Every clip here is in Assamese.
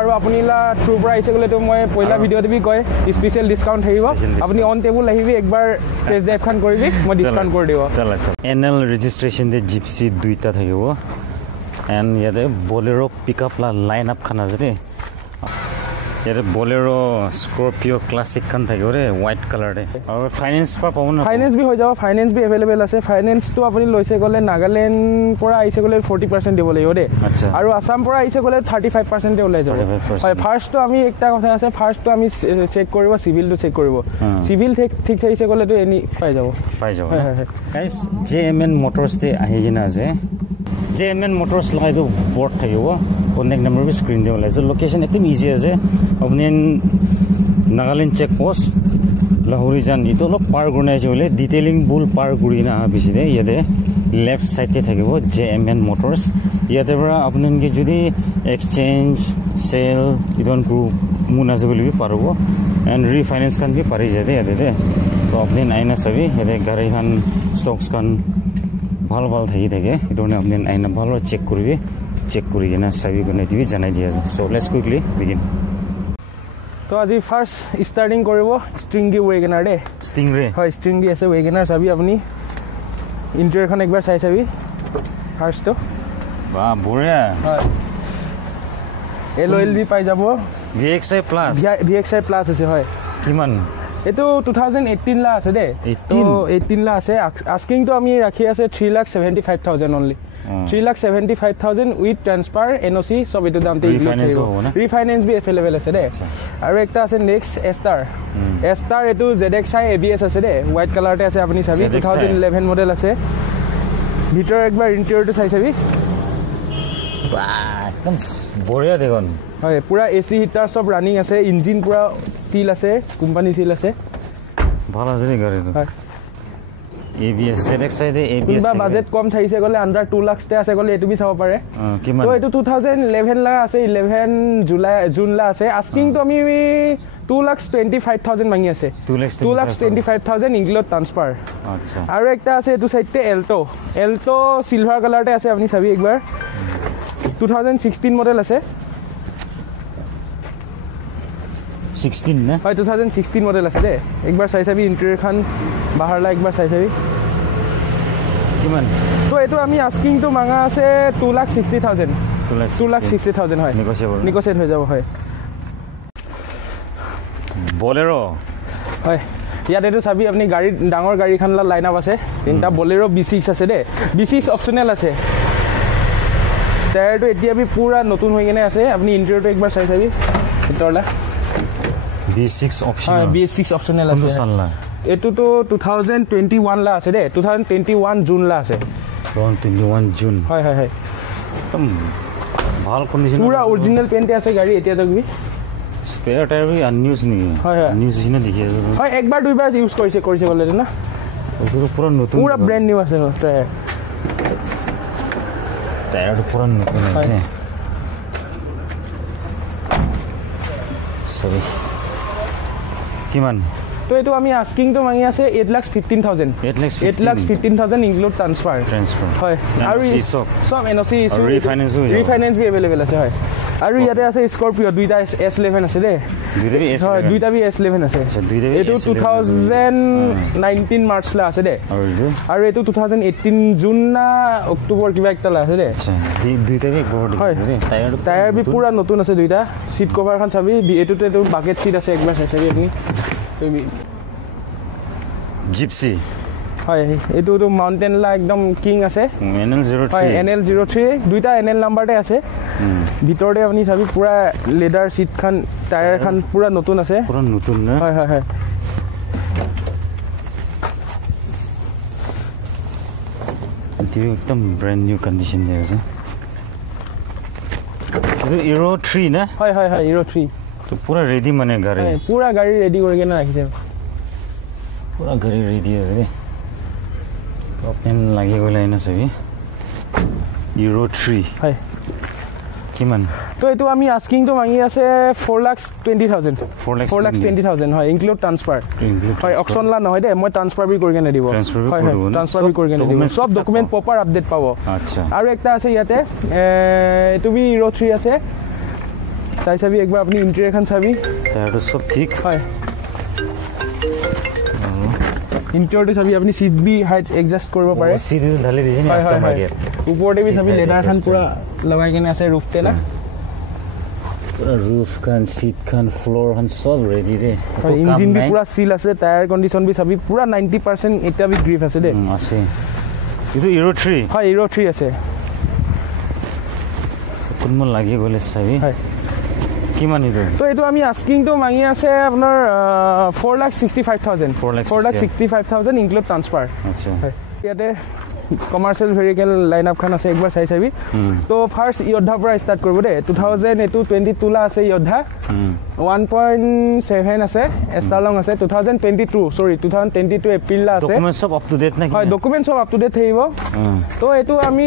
আৰু আপুনিলা থ্ৰু পৰা আহিছে গ'লে তো মই পইলা ভিডিঅ'তে বি কয় স্পেচিয়েল ডিসকাউন্ট থাকিব আপুনি অন টেবুল আহিবি একবাৰ টেষ্ট ড্ৰাইভ খান কৰিবি মই ডিসকাউন্ট কৰি দিব চলা এনএল ৰেজিষ্ট্ৰেচন দে জিপসি দুইটা থাকিব এন্ড ইয়াতে বলেৰো পিকআপ লাইন আপ খান আছে ইয়াতে বলেৰো স্কৰপিও ক্লাছিক খান থাকিব ৰে হোৱাইট কালাৰ দে আৰু ফাইনান্স পা পাব না ফাইনান্স বি হৈ যাব ফাইনান্স বি अवेलेबल আছে ফাইনান্স তো আপুনি লৈছে গলে নাগালেণ্ড পৰা আহিছে গলে 40% দিব লাগিব দে আৰু আসাম পৰা আহিছে গলে 35% ওলাই যাব হয় ফাৰ্স্ট তো আমি একটা কথা আছে ফাৰ্স্ট তো আমি চেক কৰিব সিভিল তো চেক কৰিব সিভিল ঠিক থাকিছে গলে তো এনি পাই যাব গাইস জেএমএন মোটৰছ তে আহি কিনা আছে জেএমএন মোটৰছ লাইটো বৰ্ড থাকিব কন্টেক্ট নম্বৰ বি স্ক্ৰিন দে ওলাইছে লোকেশন একদম ইজি আছে আপুনি নাগালেণ্ড চেক পোষ্ট লাহোৰি যান ইটো অলপ পাৰ গুণাইছে বোলে ডিটেইলিং বুল পাৰ কৰি না বেছি দে ইয়াতে লেফট সাইডে থাকিব জেএমএন মোটৰছ ইয়াতে পৰা আপোনালোকে যদি এক্সচেঞ্জ সেল ইভন গ্ৰুপ মুন আছে বুলি পাৰিব এণ্ড ৰিফাইনেন্স খান বি পাৰি যায় দে ইয়াতে তো আপুনি আইনা চাবি ইয়াতে গাড়ী খান ষ্টকছ খান ভাল ভাল থাকি থাকে এইটো মানে আপুনি আইনা ভাল চেক কৰিবি চেক কৰি কিনে চাবি গুণাই দিবি জানাই দিয়া যায় চ' লেটছ কুইকলি বিগিন তো আজি ফার্স্ট স্টার্টিং করব স্ট্রিংগি ওয়েগনার দে স্টিংরে হয় স্ট্রিংগি আছে ওয়েগনার চাবি আপনি ইন্টেরিয়রখন একবার চাই চাবি ফার্স্ট তো বাহ বঢ়িয়া হয় এলওএল বি পাই যাব ভিএক্সআই প্লাস আছে হয় কিমান এটো 2018 লা আছে দে তো 18 লা আছে আস্কিং তো আমি রাখি আছে 3,75,000 অনলি 3,75,000 উইথ ট্রান্সফার এনওসি সব এটো দামতে রিফাইন্যান্স বি अवेलेबल আছে দে আৰু একটা আছে নেক্সট এস্টার এটো ZXi ABS আছে দে হোয়াইট কালারতে আছে আপনি চাবি 2011 মডেল আছে ভিতর একবার ইন্টেরিয়রটো চাই চাবি একদম বঢ়িয়া দেখোন হয় পুরা এসি হিটার সব রানিং আছে ইঞ্জিন পুরা সিল আছে কোম্পানি সিল আছে ভালো আছে নি গাড়িটো হয় ABS ZXi দে ABS বা বাজেট কম থাইছে গলে আন্ডার 2 লাখ তে আছে গলে এটো বি চাব পারে কিমান তো এটো 2011 লা আছে 11 জুন লা আছে আস্কিং তো আমি 2,25,000 মাঙ্গি আছে 2,25,000 ইনক্লুড ট্রান্সফার আচ্ছা আৰু একটা আছে এটো সাইডতে এলটো সিলভার কালারতে আছে আপনি চাবি একবার 2016 মডেল আছে 16 না হয় 2016 মডেল আছে দে একবার চাই চাবি ইন্টেরিয়র খান বাহারলা একবার চাই চাবি কিমান তো এটো আমি আস্কিং তো মাঙ্গা আছে 2,60,000 2,60,000 হয় নেগোশিয়েট হৈ যাব হয় বলেৰো হয় ইয়াত এটো চাবি আপনি গাড়ী ডাঙৰ গাড়ী খানলা লাইন আপ আছে তিনটা বলেৰো B6 আছে দে B6 অপশনাল আছে টায়াৰটো এতিয়া বি পুৰা নতুন হৈ গনে আছে আপনি ইন্টেৰিয়ৰটো একবাৰ চাই চাবি ভিতৰলা B6 অপশনাল হয় B6 অপশনাল আছে সাললা এটো তো 2021 লা আছে দে 2021 জুন লা আছে 21 জুন হয় একদম ভাল কন্ডিশন পুৰা অৰিজিনাল পেইন্ট আছে গাড়ী এতিয়া তক বি স্পেয়াৰ টায়াৰ বি আনইউজ নি হয় নিউজ হিনা দেখি আছে হয় একবাৰ দুইবাৰ ইউজ কৰিছে বলে না ওগুলো পুরো নতুন পুরা ব্র্যান্ড নিউ আছে টায়ার পুরো নতুন আছে সরি কিমান তো এটো আমি আস্কিং তো মাঙ্গি আছে 8,15,000 ইনক্লুড ট্রান্সফার হয় আৰু সব এনওসি ৰিফাইনেন্স বি अवेलेबल আছে হয় আৰু ইয়াতে আছে স্কৰপিও দুইটা S11 আছে দে দুইটা বি S11 আছে এটো 2019 মাৰ্চ লা আছে দে আৰু এটো 2018 জুন না অক্টোবৰ কিবা একটা লা আছে দে দুইটা বি টায়ার বি পুরা নতুন আছে দুইটা সিট কভার খান চাবি এটো বাকেট সিট আছে একবাৰ চাবি আপনি জিপসি হয় এটো তো মাউন্টেন লা একদম কিং আছে NL03 দুইটা NL নাম্বাৰতে আছে ভিতৰতে আপনি চাবি পুরা লেদার সিট খান টায়ার খান পুরা নতুন আছে পুরা নতুন না হয় एकदम ब्रांड न्यू कंडीशन में है तो Euro 3 ना হয় Euro 3 तो पूरा रेडी माने गाड़ी पूरा गाड़ी रेडी करके ना राखिছে पूरा गाड़ी रेडी আছে ओपन লাগি গলে না সবই Euro 3 হয় কিমান তো এটো আমি আস্কিং তো মাঙ্গি আছে 4,20,000 হয় ইনক্লুড ট্রান্সফার হয় অকশন লা নহয় দে মই ট্রান্সফার বি কৰি কেনে দিব হয় ট্ৰান্সফাৰ বি কৰি কেনে দিব সব ডকুমেন্ট প্ৰপাৰ আপডেট পাবো আচ্ছা আৰু একটা আছে ইয়াতে এটো বি Euro 3 আছে চাই চাবি একবাৰ আপুনি ইণ্টেৰিয়ৰখন চাবি টায়াৰটো সব ঠিক হয় ইণ্টেৰিয়ৰটো চাবি আপুনি সিট বি হাইট এডজাস্ট কৰিব পাৰে সিট ঢালি দিছে নি আফটাৰ মাৰ্কেট ওপৰতে বি চাবি লেডাৰখন পুৰা লগাই কেনে আছে ৰুফতে না পুৰা ৰুফ খান সিট খান ফ্লোৰ খান সব ৰেডি দে ইঞ্জিন বি পুৰা সিল আছে টায়াৰ কণ্ডিশ্যন বি চাবি পুৰা 90% এটা বি গ্ৰিপ আছে দে আছে ইটো ইৰো 3 হয় ইৰো 3 আছে কোনমন লাগি গলে চাবি হয় কিমান ইটো তো এটো আমি আস্কিং তো মাঙি আছে আপোনাৰ 4,65,000 4,65,000 ইনক্লুড ট্ৰান্সফাৰ আচ্ছা ইয়াতে কমাৰ্চিয়েল ভেহিকল লাইনআপ খান আছে একবাৰ চাই চাবি তো ফাৰ্স্ট ইয়োদ্ধা পৰা ষ্টাৰ্ট কৰিব দে 2022 লা আছে ইয়োদ্ধা 1.7 আছে এষ্টালং আছে 2022 এপ্ৰিল লা আছে ডকুমেন্ট সব আপ টু ডেট না হয় ডকুমেন্ট সব আপ টু ডেট থাকিব তো এটো আমি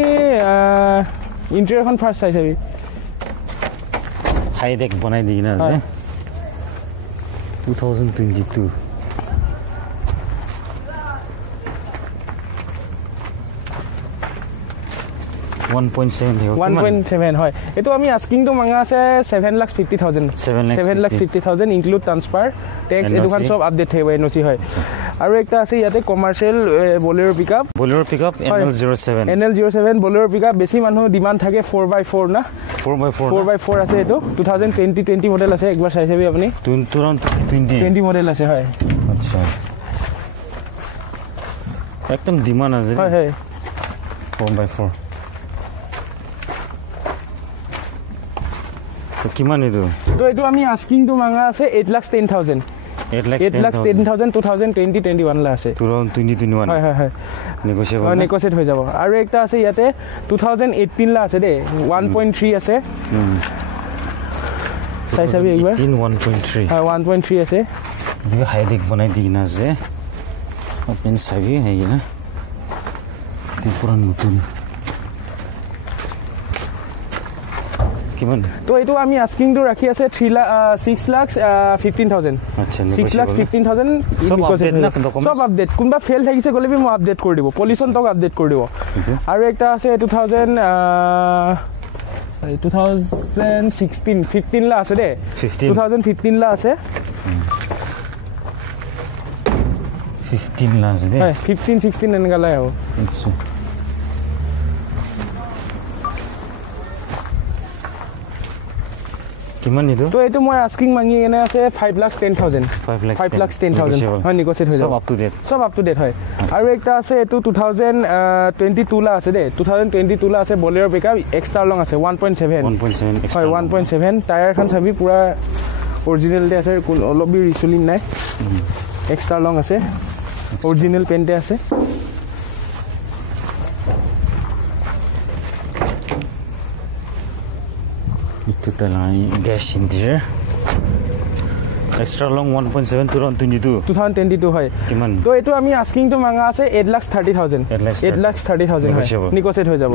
ইন্টেৰিয়ৰখন ফাৰ্স্ট চাই চাবি হাই ডেক বনাই দি না আছে 2022 1.7 হয় এটো আমি আস্কিং তো মাঙা আছে 7,50,000 ইনক্লুড ট্ৰান্সফাৰ ট্যাক্স এডুকান সব আপডেট থাকিব এনওসি হয় আৰু একটা আছে ইয়াতে commercial Bolero pickup NL07 Bolero pickup বেছি মানুহ ডিমান্ড থাকে 4x4 না 4x4 আছে এটো 2020 মডেল আছে একবাৰ চাই চাবি আপুনি 20 মডেল আছে হয় আচ্ছা একদম ডিমান্ড আছে হয় হয় 4x4 কিমান ইটো তো এটো আমি আস্কিং তো মাঙা আছে 8,10,000 2020-21 লা আছে 2021 হয় হয় হয় নেগোশিয়েবল হৈ যাব আৰু একটা আছে ইয়াতে 2018 লা আছে দে 1.3 আছে চাই চাবি একবাৰ 1.3 হয় 1.3 আছে দিকে হাই ডেক বনাই দি না যে ওপেন চাবি হেই না পুরা নতুন কিমান তো এটো আমি আস্কিং তো ৰাখি আছে 6,15,000 আচ্ছা 6,15,000 সব আপডেট না ডকুমেন্ট সব আপডেট কোনবা ফেল থাকিছে গলে বি মই আপডেট কৰি দিব পলিউশন তক আপডেট কৰি দিব আৰু একটা আছে 2015 লা আছে দে 2015 লা আছে 15 লা আছে দে 15 16 এনেকা লাই হ'ব কিমান নিদো তো এটো মই আস্কিং মাঙি এনে আছে 5,10,000 হয় নেগোশিয়েট হৈ যাব সব আপ টু ডেট হয় আৰু একটা আছে এটো 2022 লা আছে দে 2022 লা আছে বলেৰো পিকআপ এক্সট্ৰা লং আছে 1.7 হয় 1.7 টায়াৰ খান চাবি পুৰা অৰিজিনাল দে আছে অলপ বি ৰিসলিং নাই এক্সট্ৰা লং আছে অৰিজিনাল পেন্টে আছে total gas interior extra long 1.7 2022 হয় কিমান তো এটো আমি আস্কিং তো মাঙা আছে 8,30,000 হয় নেগোশিয়েট হৈ যাব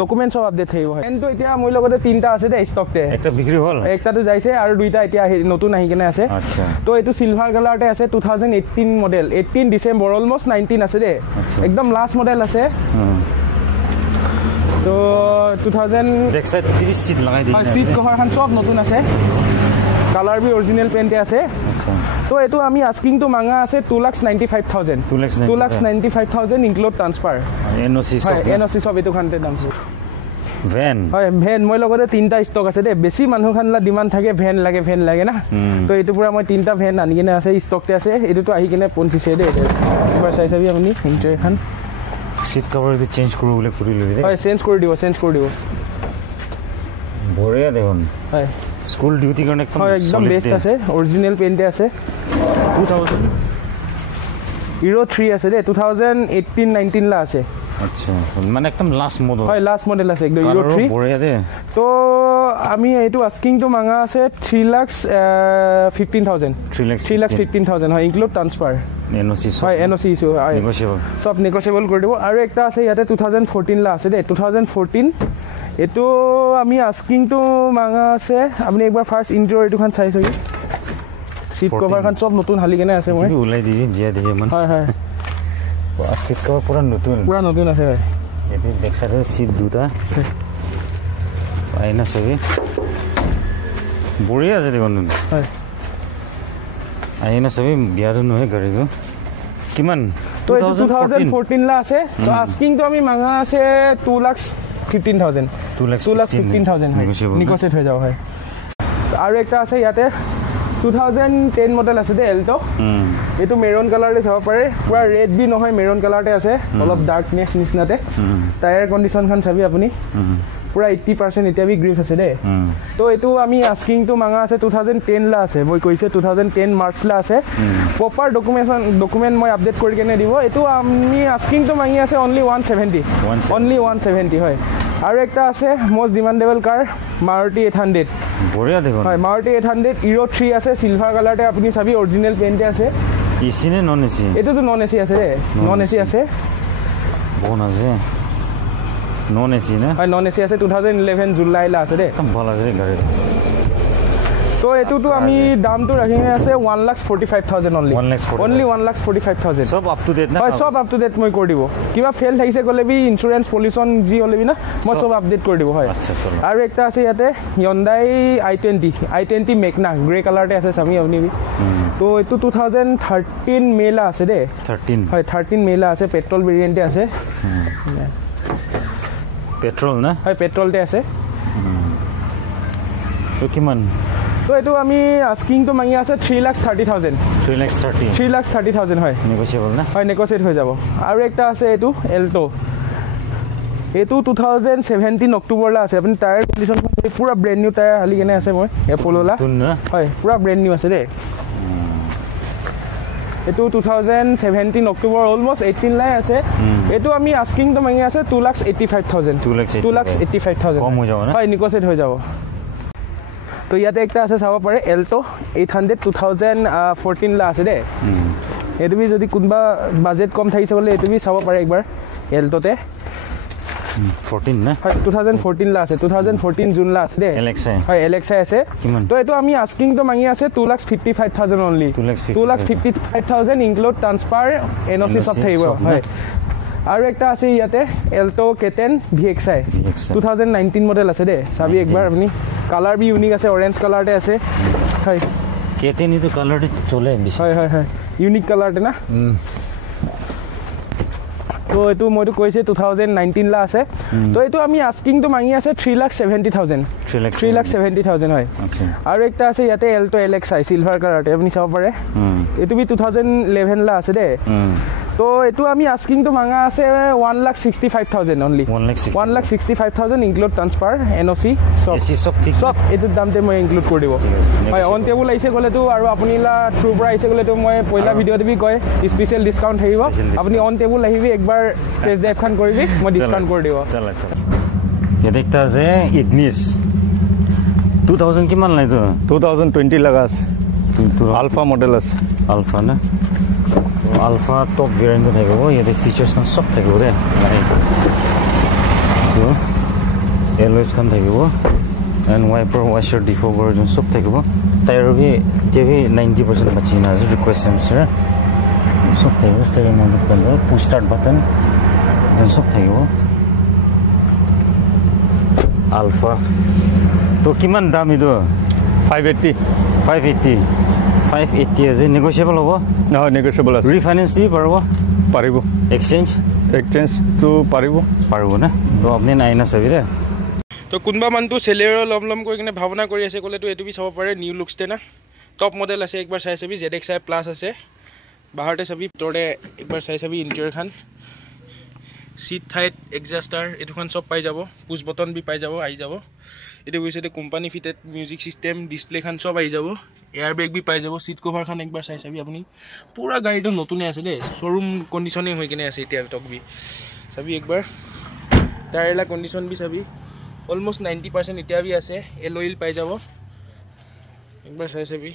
ডকুমেন্ট সব আপডেট থাকিব হয় এন্ড তো এতিয়া মই লগতে তিনটা আছে দে ষ্টকতে একটা বিক্রি হল একটা তো যাইছে আৰু দুইটা এতিয়া নতুন আহি কেনে আছে আচ্ছা তো এটো সিলভাৰ কালাৰতে আছে 2018 মডেল 18 ডিসেম্বৰ অলমোস্ট 19 আছে দে একদম লাস্ট মডেল আছে তো 2000 ব্যাক সাইড 30 সিট লাগাই দি সিট কভার খান সব নতুন আছে কালার বি অরিজিনাল পেন্টে আছে আচ্ছা তো এটো আমি আস্কিং তো মাঙা আছে 2,95,000 ইনক্লুড ট্ৰান্সফাৰ এনওসি সব এটো খানতে দাম ভ্যান হয় ভ্যান মই লগতে তিনটা ষ্টক আছে দে বেছি মানুহ খানলা ডিমান্ড থাকে ভ্যান লাগে না তো এটো পুৰা মই তিনটা ভ্যান আনি কিনে আছে ষ্টকতে আছে এটো আহি কিনে পঞ্চিছে দে এবাৰ চাই চাবি আপুনি ইন্টাৰ খান সিট কভাৰ দি চেঞ্জ কৰব বলে কৰি লৈ দে হয় চেঞ্জ কৰি দিব বঢ়িয়া দেখোন হয় স্কুল ডিউটি কাৰণে একদম বেস্ট আছে অৰিজিনাল পেন্টে আছে 2000 ইৰো 3 আছে দে 2018-19 লা আছে আচ্ছা মানে একদম লাস্ট মডেল হয় লাস্ট মডেল আছে একদম ইৰো 3 বঢ়িয়া দে তো আমি এটো আস্কিং তো মাঙা আছে 3,15,000 হয় ইনক্লুড ট্ৰান্সফাৰ এনওসি হয় এনওসি ইছু নেগোশিয়েবল সব নেগোশিয়েবল কৰি দিব আৰু একটা আছে ইয়াতে 2014 লা আছে দে 2014 এটো আমি আস্কিং তো মাঙা আছে আপুনি একবাৰ ফাৰ্স্ট ইন্টেৰিয়ৰ এটো খান চাই চাবি সিট কভাৰ খান সব নতুন হালি কেনে আছে মই উলাই দিবি বিয়া দিবি মান হয় সিট কভাৰ পুৰা নতুন আছে হয় এটো ব্যাক সাইডৰ সিট দুটা আইনা চাবি বঢ়িয়া আছে দেখোন হয় আহি না সবই বিয়াৰো নহয় গাড়ীটো কিমান তো 2014 লা আছে তো আস্কিং তো আমি মাঙা আছে 2,15,000 2,15,000 নিগোচিয়েট হৈ যাব হয় আৰু একটা আছে ইয়াতে 2010 মডেল আছে দে এল্টো এটো মেৰুন কালাৰতে চাব পাৰে পুৰা ৰেড বি নহয় মেৰুন কালাৰতে আছে অলপ ডাৰ্কনেস নিচিনাতে টায়াৰ কন্ডিশন খান চাবি আপুনি পুৰা 80% এতিয়া বি গ্ৰিপ আছে দে তো এটো আমি আস্কিং তো মাঙা আছে 2010 লা আছে মই কৈছে 2010 মাৰ্চ লা আছে প্ৰপাৰ ডকুমেন্ট মই আপডেট কৰি কেনে দিব এটো আমি আস্কিং তো মাঙি আছে অনলি 170 অনলি 170 হয় আৰু একটা আছে মোস্ট ডিমান্ডেবল কাৰ মাৰুতি 800 বঢ়িয়া দেখোন হয় মাৰুতি 800 ইৰো 3 আছে সিলভাৰ কালাৰতে আপুনি চাবি অৰিজিনাল পেইণ্টে আছে এসি নে নন এসি এটোতো নন এসি আছে দে নন এসি আছে বোন আছে নন এসি না হয় নন এসি আছে 2011 জুলাই লা আছে দে ভাল আছে গাড়ী তো এটোতো আমি দামটো ৰাখিনে আছে 1,45,000 অনলি 1,45,000 সব আপ টু ডেট না হয় সব আপ টু ডেট মই কৰি দিব কিবা ফেল থাকিছে গলে বি ইন্সুৰেন্স পলিউশন জি হলে বি না মই সব আপডেট কৰি দিব হয় আচ্ছা চলো আৰু একটা আছে ইয়াতে Hyundai i20 মেকনা গ্ৰে কালাৰতে আছে সামি আপনি বি তো এটো 2013 মেলা আছে দে 13 হয় 13 মেলা আছে পেট্ৰল ভেৰিয়েন্টে আছে পেট্ৰল না হয় পেট্ৰলতে আছে তো কিমান তো এটো আমি আস্কিং তো মাঙি আছে 3,30,000 3,30,000 হয় নেগোচিয়েবল না হয় নেগোচিয়েট হৈ যাব আৰু একটা আছে এটো এল্টো এটো 2017 অক্টোবৰ লা আছে আপুনি টায়াৰ কন্ডিশন পুৰা ব্ৰ্যান্ড নিউ টায়াৰ হালি কেনে আছে মই এপোলো লা হয় পুৰা ব্ৰ্যান্ড নিউ আছে দে এটো 2017 অক্টোবৰ অলমোস্ট 18 লাই আছে এটো আমি আস্কিং তো মাঙি আছে 2,85,000 2,85,000 কম হৈ যাব না হয় নেগোচিয়েট হৈ যাব তো ইয়াতে একটা আছে চাব পাৰে এল্টো 800 2014 লা আছে দে এটো বি যদি কোনবা বাজেট কম থাকিছে বলে এটো বি চাব পাৰে একবাৰ এল্টোতে 14 না হয় 2014 লা আছে 2014 জুন লা আছে দে LXi হয় LXi আছে তো এটো আমি আস্কিং তো মাঙি আছে 2,55,000 অনলি 2,55,000 ইনক্লুড ট্ৰান্সফাৰ এনওসি সব থাকিব হয় আৰু একটা আছে ইয়াতে এল্টো K10 VXi 2019 মডেল আছে দে চাবি একবাৰ আপুনি কালাৰ বি ইউনিক আছে অৰেঞ্জ কালাৰতে আছে হয় K10 ইটো কালাৰতে চলে বেছি হয় হয় হয় ইউনিক কালাৰতে না তো এটো মইতো কৈছে 2019 লা আছে তো এটো আমি আস্কিং তো মাঙি আছে 3,70,000 3,70,000 হয় আৰু একটা আছে ইয়াতে এল্টো LXi সিলভাৰ কালাৰতে আপুনি চাব পাৰে এটো বি 2011 লা আছে দে তো এটো আমি আস্কিং তো মাঙা আছে 1,65,000 অনলি 1,65,000 ইনক্লুড ট্ৰান্সফাৰ এনওসি সব ঠিক সব এটো দামতে মই ইনক্লুড কৰি দিব হয় অন টেবুল আইছে গলে তো আৰু আপুনি লা থ্ৰু পৰা আইছে গলে তো মই পইলা ভিডিও দিবি কয় স্পেশাল ডিসকাউন্ট থাকিব আপুনি অন টেবুল আহিবি একবাৰ টেস্ট ড্ৰাইভ খান কৰিবি মই ডিসকাউন্ট কৰি দিব চল চল ये देखता है इग्निस 2000 কিমান লাই তো 2020 লগা আছে আলফা মডেল আছে আলফা না আলফা টপ ভেরিয়েন্ট থাকিব ইয়াতে ফিচার্স খান সব থাকিব দে তো এলওয়েস খান থাকিব এন্ড ওয়াইপার ওয়াশার ডিফো ভার্জন সব থাকিব টায়ার বি কেবি 90% বাচিনা আছে রিকোয়েস্ট সেন্সর সব থাকিব steering Mount control push start button সব থাকিব আলফা তো কিমান দাম ইদো 580 আছে নেগোচিয়েবল হ'ব নহয় নেগোচিয়েবল আছে রিফাইন্যান্স দি পাৰিব এক্সচেঞ্জ তো পাৰিব না তো আপনি নাই না চাবি দে তো কোনবা মানটো সেলেৰো লম কৰি কিনে ভাৱনা কৰি আছে কলে তো এটো বি চাব পাৰে নিউ লুকস তে না টপ মডেল আছে একবাৰ চাই চাবি ZXi প্লাস আছে বাহাৰতে চাবি তোৰে একবাৰ চাই চাবি ইন্টেৰিয়ৰ খান সিট হাইট এডজাস্টার এটুখান সব পাই যাব পুশ বটন বি পাই যাব আই যাব এটো গৈছে company fitted music system display খান সব আই যাব এয়ার ব্যাগ বি পাই যাব সিট কভার খান একবার চাই চাবি আপনি পুরা গাড়িটো নতুনে আছে দে শোরুম কন্ডিশনে হৈ কিনে আছে এতিয়া তক বি চাবি একবার টায়ারলা কন্ডিশন বি চাবি অলমোস্ট 90% এতিয়া বি আছে এলঅইল পাই যাব একবার চাই চাবি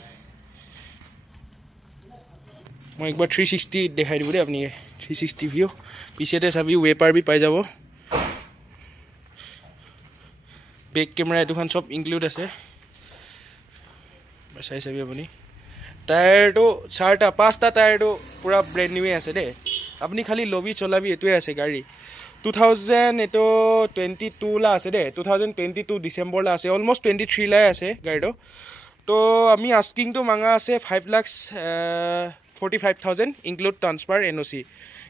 মই একবার 360 দেখাই দিব দে আপনি 360 ভিউ পিছেতে চাবি ওয়েপার বি পাই যাব বেক ক্যামেরা এটুখান সব ইনক্লুড আছে চাই চাবি আপনি টায়ারটো পাঁচটা টায়ারটো পুরা ব্র্যান্ড নিউ আছে দে আপনি খালি লবি চলাবি এটোৱে আছে গাড়ি 2000 এটো 22 লা আছে দে 2022 ডিসেম্বৰ লা আছে অলমোস্ট 23 লাই আছে গাড়ীটো তো আমি আস্কিং তো মাঙা আছে 5,45,000 ইনক্লুড ট্ৰান্সফাৰ এনওসি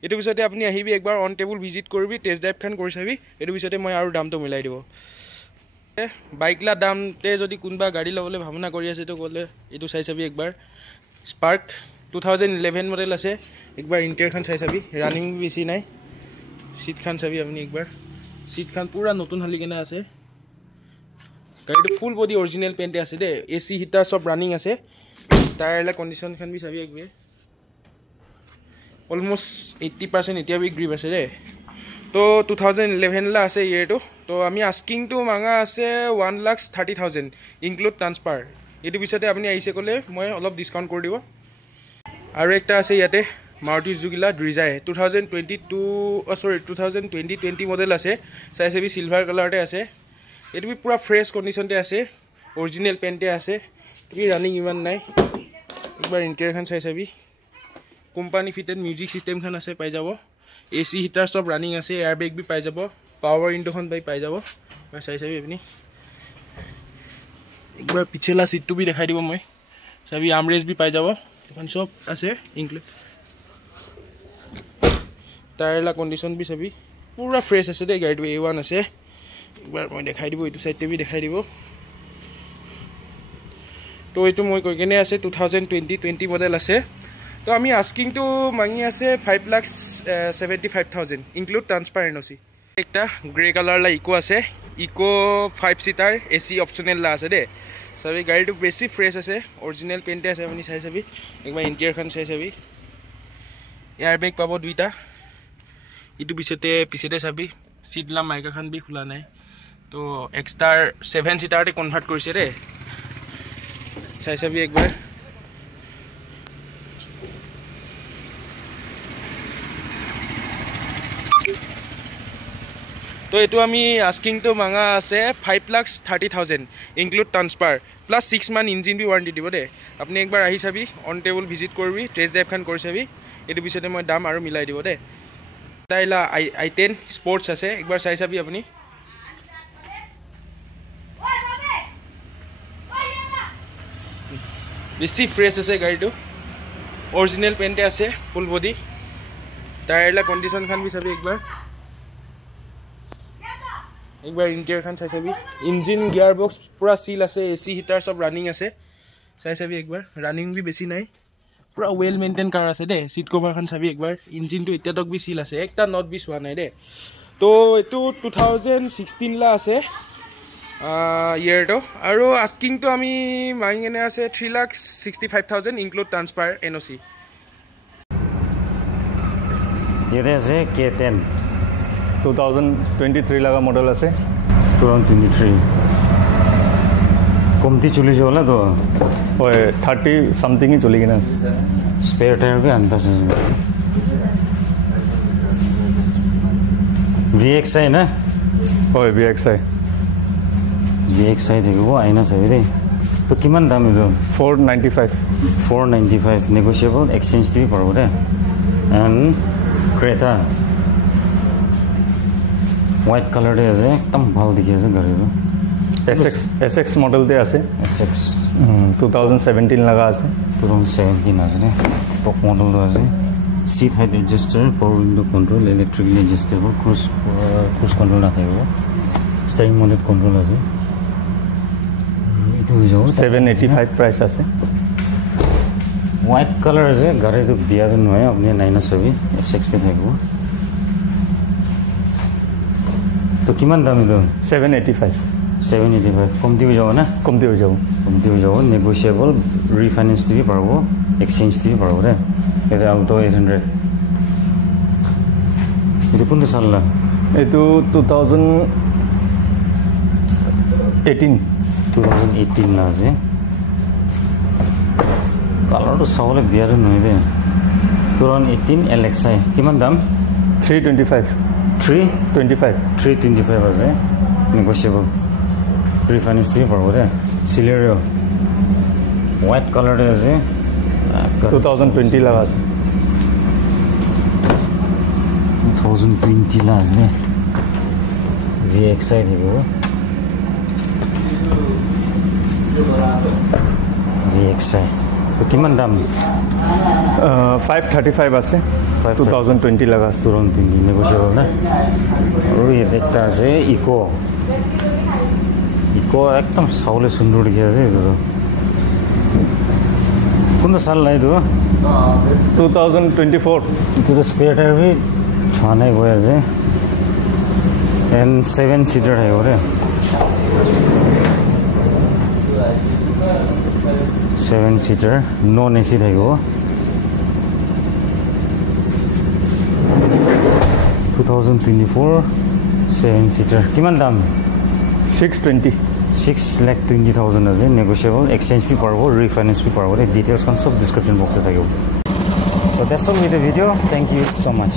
এটো পিছতে আপুনি আহিবি একবাৰ অন টেবল ভিজিট কৰিবি টেষ্ট ড্ৰাইভ খান কৰি চাবি এটো পিছতে মই আৰু দামটো মিলাই দিব বাইকলা দামতে যদি কোনবা গাড়ী লবলৈ ভাবনা কৰি আছে তো গলে এটো চাই চাবি একবাৰ স্পাৰ্ক 2011 মডেল আছে একবাৰ ইন্টেৰিয়ৰ খান চাই চাবি ৰানিং বেছি নাই सीट खान चाबी अपनी एक बार सीट खान पूरा नतुन हाली केना আছে গাড়িটো ফুল বডি অৰিজিনাল পেইন্ট আছে দে এসি হিটাৰ সব ৰানিং আছে টায়াৰলা কন্ডিশন খান বি চাবি একবাৰ অলমোস্ট 80% এতিয়া বি গ্ৰিপ আছে দে তো 2011 লা আছে ইয়েৰটো তো আমি আস্কিং টু মাঙা আছে 1,30,000 ইনক্লুড ট্ৰান্সফাৰ এটো পিছতে আপুনি আইছে কলে মই অলপ ডিসকাউন্ট কৰি দিব আৰু একটা আছে ইয়াতে Maruti Suzuki Dzire 2020 মডেল আছে সাইজ বি সিলভার কালারতে আছে এটো বি পুরা ফ্রেশ কন্ডিশনতে আছে অরিজিনাল পেইন্টে আছে বি রানিং ইমান নাই একবার ইন্টেরিয়র খান সাইজ বি কোম্পানি ফিটেড মিউজিক সিস্টেম খান আছে পাই যাব এসি হিটার সব রানিং আছে এয়ার ব্যাগ বি পাই যাব পাওয়ার উইন্ডো খান পাই যাব মই সাইজ বি আপনি একবার পিছলা সিটটো বি দেখাই দিব মই সবি আর্মরেস্ট বি পাই যাব এখন সব আছে ইনক্লুড টায়ারলা কন্ডিশন বি সবি পুরা ফ্রেশ আছে দে গাড়িটো A1 আছে একবার মই দেখাই দিব এটো সাইডতে বি দেখাই দিব তো এটো মই কই কেনে আছে 2020 মডেল আছে তো আমি আস্কিং টু মাঙি আছে 5,75,000 ইনক্লুড ট্রান্সফার এনওসি একটা গ্রে কালার লা ইকো আছে ইকো 5 সিটার এসি অপশনাল লা আছে দে সবি গাড়িটো বেশি ফ্রেশ আছে অরিজিনাল পেইন্টে আছে আপনি চাই চাবি একবার ইন্টেরিয়র খান চাই চাবি এয়ার ব্যাগ পাবো দুইটা ইটো পিছতে চাবি সিটলা মাইকা খান বি খোলা নাই তো এক্সট্রা 7 সিটাৰতে কনভাৰ্ট কৰিছে ৰে চাই চাবি একবাৰ তো এটো আমি আস্কিং তো মাঙা আছে 5,30,000 ইনক্লুড ট্রান্সফার প্লাস 6 মান ইঞ্জিন বি ওয়ারেন্টি দিব দে আপনি একবাৰ আহি চাবি অন টেবল ভিজিট কৰিবি টেষ্ট ড্ৰাইভ খান কৰি চাবি এটো পিছতে মই দাম আৰু মিলাই দিব দে টাইলা i10 স্পোর্টস আছে একবার চাই চাবি আপনি বেশি ফ্রেশ আছে গাড়িটো অরিজিনাল পেইন্টে আছে ফুল বডি টায়ারলা কন্ডিশন খান বি চাবি একবার ইন্টেরিয়র খান চাই চাবি ইঞ্জিন গিয়ার বক্স পুরা সিল আছে এসি হিটার সব রানিং আছে চাই চাবি একবার রানিং বি বেশি নাই পুরা ওয়েল মেইনটেইন কাৰ আছে দে সিট কভার খান চাবি একবার ইঞ্জিন তো এতিয়া তক বি সিল আছে একটা নট বি সোয়া নাই দে তো এটো 2016 লা আছে ইয়েৰটো আৰু আস্কিং তো আমি মাইনে আছে 3,65,000 ইনক্লুড ট্রান্সফার এনওসি ইয়ে আছে K10 2023 लगा मॉडल আছে 2023 कमती चली जाला तो ओए 30 समथिंग ही चली गना स्पेयर टायर भी अंदर से VXI ना ओए VXI देखो वो आईना सही दे तो किमान दाम है 495 नेगोशिएबल एक्सचेंज भी पड़ो दे एंड क्रेटा व्हाइट कलर दे আছে একদম ভাল দেখি আছে গাড়িটো SX মডেল তে আছে SX 2017 লাগা আছে 2017 আছে টপ মডেল আছে seat height adjuster power window control electrically adjustable cruise control না থাকিব স্টিয়ারিং মোড কন্ট্রোল আছে এটো হৈ যাব 785 প্রাইস আছে হোয়াইট কালার আছে গাড়িটো বিয়া নহয় আপনি নাইনা ছবি SX তে থাকিব तो किमान दाम है 785 कमती हो जाओ ना कमती हो जाओ नेगोशिएबल रिफाइनेंस भी पारबो एक्सचेंज भी पारबो रे এটা আলটো 800 এটা কোন সাল না এটো 2018 না আছে কালারটো সাবলে বিয়ার নয় দে 2018 LXI কিমান দাম 325 আছে negotiable refinance দিয়ে পারবো রে Celerio white color আছে 2020 লাগা আছে 2020 লা আছে VXI থাকিব VXI তো কিমান দাম 535 আছে 2020 লগা তুরন্ত নেগোশিয়েবল না আৰু ইয়াত একটা আছে ইকো একদম চাউলে সুন্দৰ দেখি আছে কোনটো চাল নাই তো 2024 এইটো স্পেয়াৰ টায়াৰ ভি ছোৱা নাই গৈ আছে এণ্ড 7 সিটাৰ থাকিব ৰে 7 সিটাৰ নন এচি থাকিব 2024 7 সিটাৰ কিমান দাম 620 6,20,000 আছে negotiable exchange fee parbo refinance fee parbo details kan sob description box e thakibo so that's all with the video thank you so much